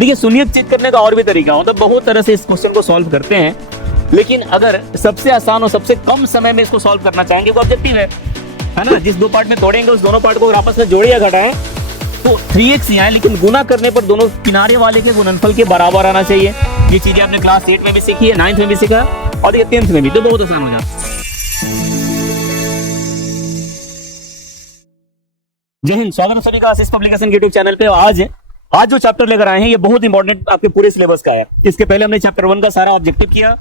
देखिए सुनिए, चेक करने का और भी तरीका होता है, बहुत तरह से इस क्वेश्चन को सॉल्व करते हैं, लेकिन अगर सबसे आसान और सबसे कम समय में इसको सॉल्व करना चाहेंगे वो ऑब्जेक्टिव है ना। जिस दो पार्ट में तोड़ेंगे उस दोनों पार्ट को आपस में जोड़े या घटाएं तो 3x ही आए, लेकिन गुना करने पर दोनों किनारे वाले के गुणनफल के बराबर आना चाहिए। ये चीजें आपने क्लास 8 में भी सीखी है, 9th में भी सीखा और ये 10th में भी, तो बहुत आसान हो जाता है। जय हिंद, स्वागत है सभी का आशीष पब्लिकेशन यूट्यूब चैनल पे। आज जो चैप्टर लेकर आए हैं ये बहुत इंपॉर्टेंट आपके पूरे सिलेबस का है। इसके पहले हमने चैप्टर 1 का सारा ऑब्जेक्टिव किया,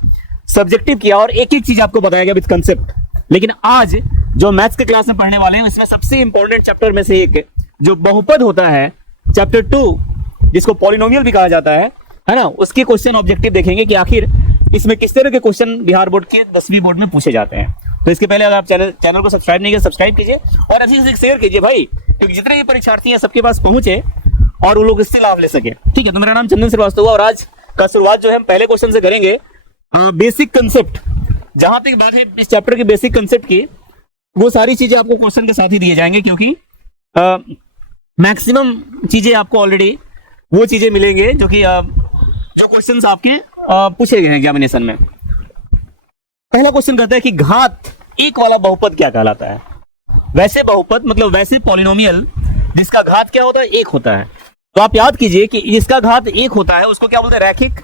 सब्जेक्टिव किया और एक एक चीज आपको बताया गया विद कंसेप्ट। लेकिन आज जो मैथ्स के क्लास में पढ़ने वाले हैं इसमें सबसे इंपॉर्टेंट चैप्टर में से एक जो बहुपद होता है, चैप्टर 2 जिसको पॉलिनोमियल भी कहा जाता है ना, उसके क्वेश्चन ऑब्जेक्टिव देखेंगे कि आखिर इसमें किस तरह के क्वेश्चन बिहार बोर्ड के 10वीं बोर्ड में पूछे जाते हैं। तो इसके पहले अगर आप चैनल को सब्सक्राइब नहीं किया सब्सक्राइब कीजिए और ऐसे ही शेयर कीजिए भाई, क्योंकि जितने भी परीक्षार्थी हैं सबके पास पहुंचे और वो लोग इससे लाभ ले सके। ठीक है, तो मेरा नाम चंदन श्रीवास्तव और आज का शुरुआत जो है हम पहले क्वेश्चन से करेंगे, बेसिक कंसेप्ट। जहां तक बात है इस चैप्टर की बेसिक कंसेप्ट की, वो सारी चीजें आपको क्वेश्चन के साथ ही दिए जाएंगे, क्योंकि मैक्सिमम चीजें आपको ऑलरेडी वो चीजें मिलेंगे जो कि जो क्वेश्चंस आपके पूछे गए हैं एग्जामिनेशन में। पहला क्वेश्चन कहता है कि घात एक वाला बहुपद क्या कहलाता है। वैसे बहुपद मतलब वैसे पॉलिनोमियल जिसका घात क्या होता है, एक होता है। तो आप याद कीजिए कि जिसका घात एक होता है उसको क्या बोलते हैं, रैखिक।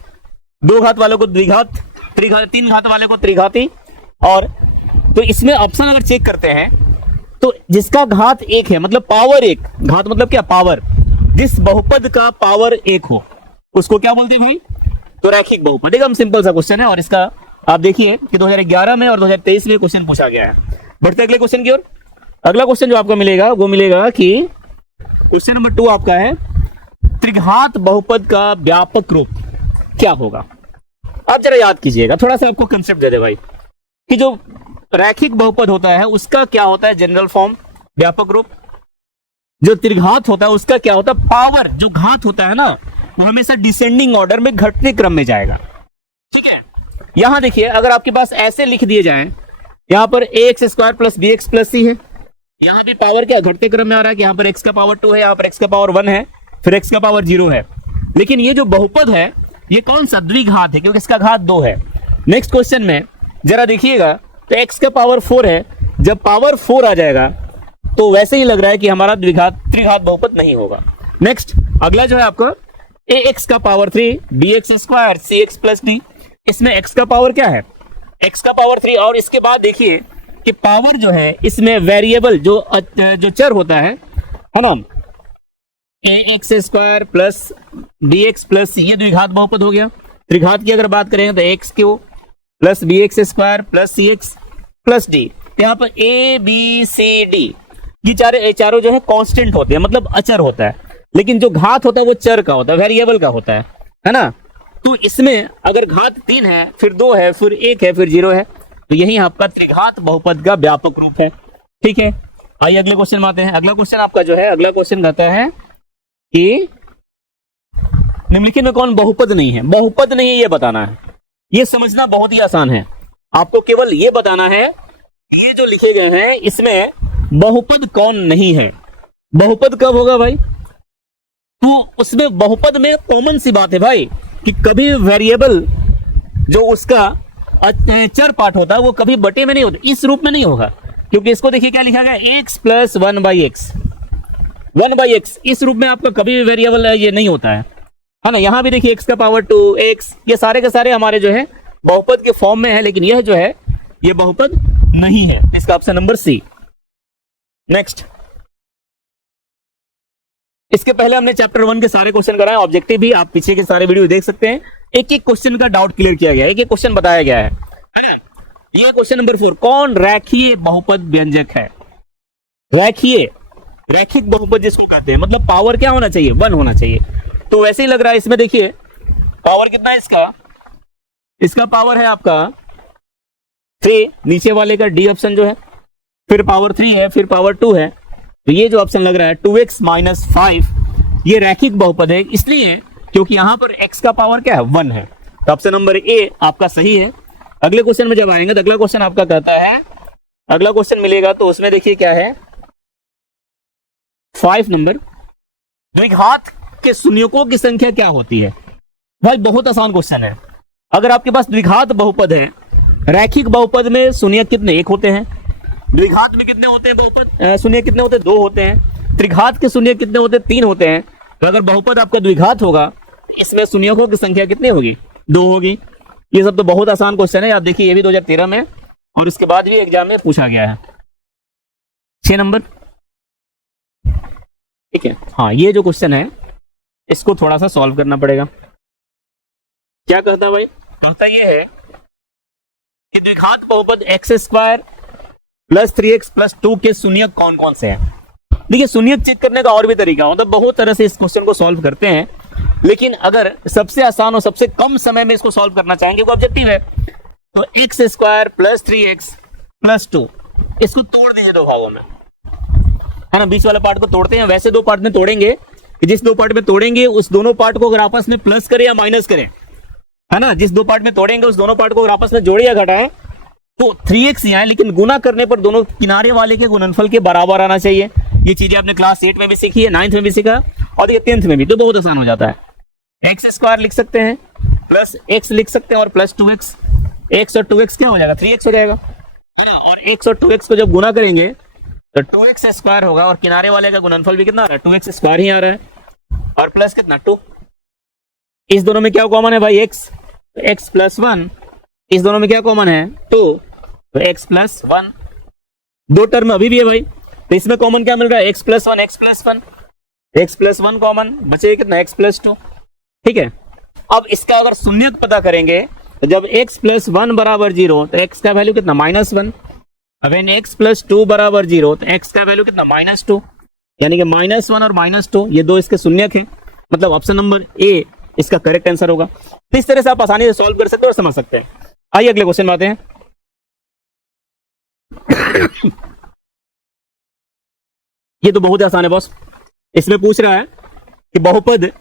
दो घात वाले को द्विघात, त्रिघात, तीन घात वाले को त्रिघाती। और तो इसमें ऑप्शन अगर चेक करते हैं तो जिसका घात एक है मतलब पावर एक, घात मतलब क्या, पावर, जिस बहुपद का पावर एक हो उसको क्या बोलते हैं भाई, तो रैखिक बहुपद। एकदम सिंपल सा क्वेश्चन है और इसका आप देखिए कि 2011 में और 2023 में क्वेश्चन पूछा गया है। बढ़ते अगले क्वेश्चन की ओर। अगला क्वेश्चन जो आपको मिलेगा वो मिलेगा कि क्वेश्चन नंबर 2 आपका है, त्रिघात बहुपद का व्यापक रूप क्या होगा। आप जरा याद कीजिएगा, थोड़ा सा आपको कंसेप्ट दे दे भाई, कि जो रैखिक बहुपद होता है उसका क्या होता है, जनरल फॉर्म, व्यापक रूप। जो त्रिघात होता है उसका क्या होता है, पावर। जो घात होता है ना वो हमेशा डिसेंडिंग ऑर्डर में, घटते क्रम में जाएगा। ठीक है, यहां देखिए अगर आपके पास ऐसे लिख दिए जाए, यहां पर ax square plus B X plus C है, यहां भी पावर क्या घटते क्रम में आ रहा है कि यहां पर x का पावर 2 है, यहां पर x का पावर 1 है, फिर x का पावर 0 है। लेकिन ये जो बहुपद है ये कौन सा, द्विघात है, क्योंकि इसका घात 2 है। नेक्स्ट क्वेश्चन में जरा देखिएगा तो x का पावर 4 है, जब पावर 4 आ जाएगा तो वैसे ही लग रहा है कि हमारा त्रिघात बहुपद नहीं होगा। नेक्स्ट अगला जो है आपका ax का power 3 bx square cx plus d, इसमें x का पावर क्या है, x का पावर 3। और इसके बाद देखिए कि पावर जो है इसमें वेरिएबल जो चर होता है ना, ax square plus bx plus c, ये द्विघात बहुपद हो गया। त्रिघात की अगर बात करें तो x Q plus bx square plus cx plus d। यहाँ पर a b c d ये चारों जो है कांस्टेंट होते हैं, मतलब अचर होता है। लेकिन जो घात होता है वो चर का होता है, वेरिएबल का होता है ना। तो इसमें अगर घात 3 है, फिर 2 है, फिर 1 है, फिर 0 है, तो यही आपका त्रिघात बहुपद का व्यापक रूप है। ठीक है, आइए अगले क्वेश्चन में आते हैं। अगला क्वेश्चन आपका जो है, अगला क्वेश्चन कहता है कि निम्नलिखित में कौन बहुपद नहीं है। बहुपद नहीं है ये बताना है, ये समझना बहुत ही आसान है। आपको केवल ये बताना है ये जो लिखे गए हैं इसमें बहुपद कौन नहीं है। बहुपद कब होगा भाई, तो उसमें बहुपद में कॉमन सी बात है भाई कि कभी वेरिएबल जो उसका चर पार्ट होता है वो कभी बटे में नहीं होता, इस रूप में नहीं होगा। क्योंकि इसको देखिए क्या लिखा गया, x प्लस 1/x, 1/x, इस रूप में आपका कभी भी वेरिएबल ये नहीं होता है ना। यहां भी देखिए x का पावर 2, x, ये सारे के सारे हमारे जो है बहुपद के फॉर्म में है, लेकिन यह जो है ये बहुपद नहीं है। इसका ऑप्शन नंबर सी। नेक्स्ट, इसके पहले हमने चैप्टर 1 के सारे क्वेश्चन कराए, ऑब्जेक्टिव भी आप पीछे के सारे वीडियो देख सकते हैं। एक एक क्वेश्चन का डाउट क्लियर किया गया है, एक एक क्वेश्चन बताया गया है। ये क्वेश्चन नंबर 4, कौन रैखीय बहुपद व्यंजक है। रैखिक बहुपद जिसको कहते हैं, मतलब पावर क्या होना चाहिए, 1 होना चाहिए। तो वैसे ही लग रहा है इसमें, देखिए पावर कितना है इसका पावर है आपका 3, नीचे वाले का डी ऑप्शन जो है, फिर पावर 3 है, फिर पावर 2 है। तो ये जो ऑप्शन लग रहा है 2x माइनस 5, ये रैखिक बहुपद है, इसलिए क्योंकि यहां पर x का पावर क्या है, 1 है। तो ऑप्शन नंबर ए आपका सही है। अगले क्वेश्चन में जब आएंगे तो अगला क्वेश्चन आपका कहता है, अगला क्वेश्चन मिलेगा तो उसमें देखिए क्या है, 5 नंबर, द्विघात के शून्यकों की संख्या क्या होती है? भाई बहुत आसान क्वेश्चन है। अगर आपके पास द्विघात बहुपद है, रैखिक बहुपद में शून्यक कितने? एक होते हैं। द्विघात में कितने होते हैं बहुपद? शून्य कितने होते हैं? दो होते हैं। त्रिघात के शून्य कितने होते हैं? तीन होते हैं। तो अगर बहुपद आपका द्विघात होगा, इसमें शून्यकों की संख्या कितनी होगी? दो होगी। ये सब तो बहुत आसान क्वेश्चन है। आप देखिए, ये भी 2013 में और इसके बाद भी एग्जाम में पूछा गया है। 6 नंबर, ठीक है। हाँ, ये जो क्वेश्चन है इसको थोड़ा सा सॉल्व करना पड़ेगा। क्या कहता है भाई? कहता ये है कि द्विघात बहुपद x square plus 3x plus 2 के शून्यक कौन कौन से हैं? देखिए, शून्यक चेक करने का और भी तरीका होता है, बहुत तरह से इस क्वेश्चन को सॉल्व करते हैं, लेकिन अगर सबसे आसान और सबसे कम समय में इसको सॉल्व करना चाहेंगे, वो ऑब्जेक्टिव है, तो x square plus 3x plus 2 इसको तोड़ दीजिए दो भागों में, है ना। बीच वाला पार्ट को तोड़ते हैं। वैसे दो पार्ट में तोड़ेंगे कि जिस दो पार्ट में तोड़ेंगे उस दोनों पार्ट को अगर आपस में प्लस करें या माइनस करें, है ना, जिस दो पार्ट में तोड़ेंगे उस दोनों पार्ट को अगर आपस में जोड़े या घटाएं तो 3x ही आए, लेकिन गुना करने पर दोनों किनारे वाले के गुणनफल के बराबर आना चाहिए। ये चीजें आपने क्लास 8 में भी सीखी है, 9th में भी सीखा और ये 10th में भी, तो बहुत आसान हो जाता है। एक्स स्क्वायर लिख सकते हैं, प्लस एक्स लिख सकते हैं और प्लस 2x। एक्स और 2x क्या हो जाएगा? 3x हो जाएगा, है ना। और x और 2x को जब गुना करेंगे तो 2x स्क्वायर होगा और किनारे वाले का गुणनफल भी कितना आ रहा है? 2x स्क्वायर ही आ रहा है। और प्लस कितना? 2। इस दोनों में क्या कॉमन है भाई? x plus 1। इस दोनों में क्या कॉमन है? 2। तो x प्लस 1। दो टर्म अभी भी है भाई, तो इसमें कॉमन क्या मिल रहा है? x plus 1, x plus 1, x plus 1 common बचेगा कितना? x प्लस 2, ठीक है। अब इसका अगर शून्यक पता करेंगे तो जब x प्लस 1 बराबर 0 तो x का वैल्यू कितना? -1। अब x प्लस 2 बराबर 0 तो x का वैल्यू कितना? -2, यानी कि -1 और -2 ये दो इसके शून्यक हैं, मतलब ऑप्शन नंबर ए इसका करेक्ट आंसर होगा। तो इस तरह से आप आसानी से सॉल्व कर सकते हैं और समझ सकते हैं। आइए अगले क्वेश्चन में आते हैं। ये तो बहुत ही आसान है बॉस। इसमें पूछ रहा है कि बहुपद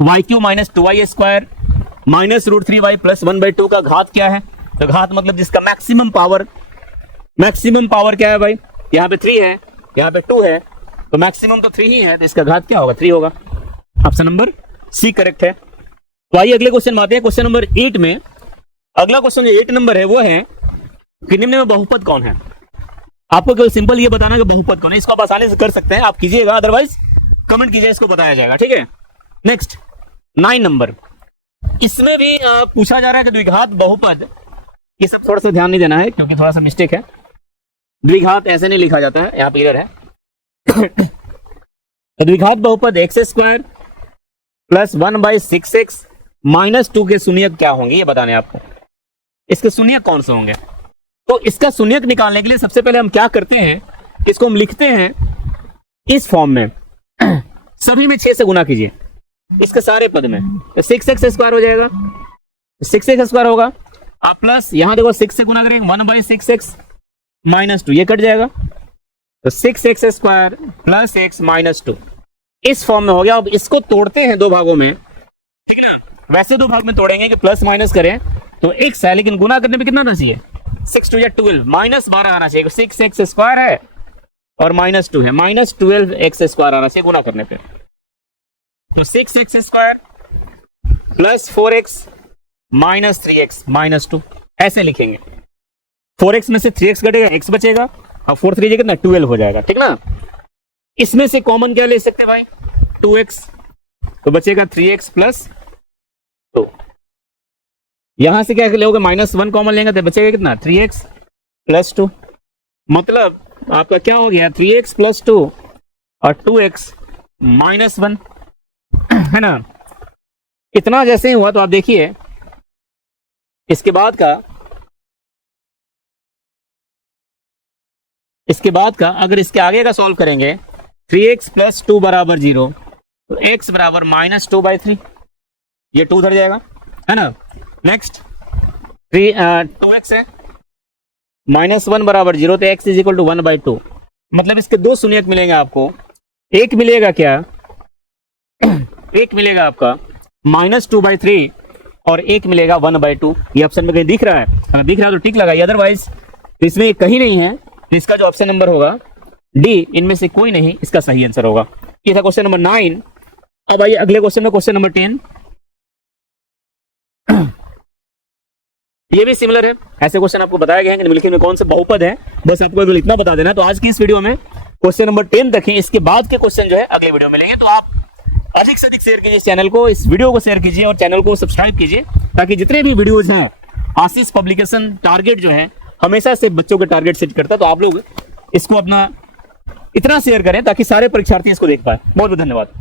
y³ minus 2y square minus √3y plus 1/2 का घात क्या है? तो घात मतलब जिसका मैक्सिमम पावर क्या है भाई? यहाँ पे 3 है, यहाँ पे 2 है, तो मैक्सिमम तो 3 ही है, तो इसका घात क्या होगा? 3 होगा। ऑप्शन नंबर सी करेक्ट है। तो आइए अगले क्वेश्चन में आते हैं। क्वेश्चन नंबर 8 में अगला क्वेश्चन जो 8 नंबर है वो है कि निम्न में बहुपद कौन है? आपको केवल सिंपल ये बताना कि बहुपद कौन है। इसको आप आसानी से कर सकते हैं, आप कीजिएगा, अदरवाइज कमेंट कीजिए, इसको बताया जाएगा, ठीक है। नेक्स्ट 9 नंबर, इसमें भी पूछा जा रहा है कि द्विघात बहुपद, ये सब थोड़ा सा ध्यान नहीं देना है क्योंकि थोड़ा सा मिस्टेक है। द्विघात ऐसे नहीं लिखा जाता है, यहाँ पे एरर है। द्विघात बहुपद x square plus 1/6x minus 2 के शून्यक क्या होंगे ये बताने आपको। इसके शून्यक कौन से होंगे? तो इसका शून्यक निकालने के लिए सबसे पहले हम क्या करते हैं, इसको हम लिखते हैं इस फॉर्म में, सभी में 6 से गुना कीजिए इसके सारे पद में, तो 6x स्क्वायर हो जाएगा, 6x स्क्वायर होगा। आप प्लस यहां देखो 6 से गुना करेंगे 1/6x माइनस 2, ये कट जाएगा, तो 6x square plus x minus 2 इस फॉर्म में हो गया। अब इसको तोड़ते हैं दो भागों में, ठीक है ना। वैसे दो भाग में तोड़ेंगे कि प्लस माइनस करें तो x है, लेकिन गुना करने पे कितना आना चाहिए? 6 2 12 -12 आना चाहिए। 6x स्क्वायर है और -2 है, -12x स्क्वायर आना चाहिए गुना करने पे। तो 6x square plus 4x minus 3x minus 2 ऐसे लिखेंगे। 4x में से 3x घटेगा, x बचेगा और 4 3 कितना? 12 हो जाएगा, ठीक ना। इसमें से कॉमन क्या ले सकते हैं भाई? 2x, तो बचेगा 3x प्लस 2। यहां से क्या लोगे? -1 कॉमन लेंगे तो बचेगा कितना? 3x plus 2। मतलब आपका क्या हो गया? 3x प्लस 2 और 2x माइनस 1, है ना। इतना जैसे ही हुआ तो आप देखिए इसके बाद का अगर इसके आगे का सॉल्व करेंगे 3x प्लस 2 बराबर 0, तो x बराबर -2/3, ये 2 उधर जाएगा, है ना। नेक्स्ट 2x है, -1 बराबर 0, तो x इज इक्वल टू 1/2। मतलब इसके दो शून्यक मिलेंगे आपको। एक मिलेगा क्या? एक मिलेगा आपका -2/3 और एक मिलेगा 1/2। ये ऑप्शन में कहीं दिख रहा है? हाँ दिख रहा है तो ठीक लगाइए, अदरवाइज इसमें कहीं नहीं है। इसका जो ऑप्शन नंबर होगा डी, इनमें से कोई नहीं इसका सही आंसर होगा। ये था क्वेश्चन नंबर 9। अब आइए अगले क्वेश्चन में, क्वेश्चन नंबर 10। ये भी सिमिलर है, ऐसे क्वेश्चन आपको बताया गया है कि निम्नलिखित में कौन से बहुपद है, बस आपको केवल इतना बता देना। तो आज की इस वीडियो में क्वेश्चन नंबर 10 देखें, इसके बाद के क्वेश्चन जो है अगले वीडियो में लेंगे। तो आप अधिक से अधिक शेयर कीजिए इस चैनल को, इस वीडियो को शेयर कीजिए और चैनल को सब्सक्राइब कीजिए, ताकि जितने भी वीडियोज हैं, आशीष पब्लिकेशन टारगेट जो है हमेशा से बच्चों के टारगेट सेट करता है, तो आप लोग इसको अपना इतना शेयर करें ताकि सारे परीक्षार्थी इसको देख पाए। बहुत बहुत धन्यवाद।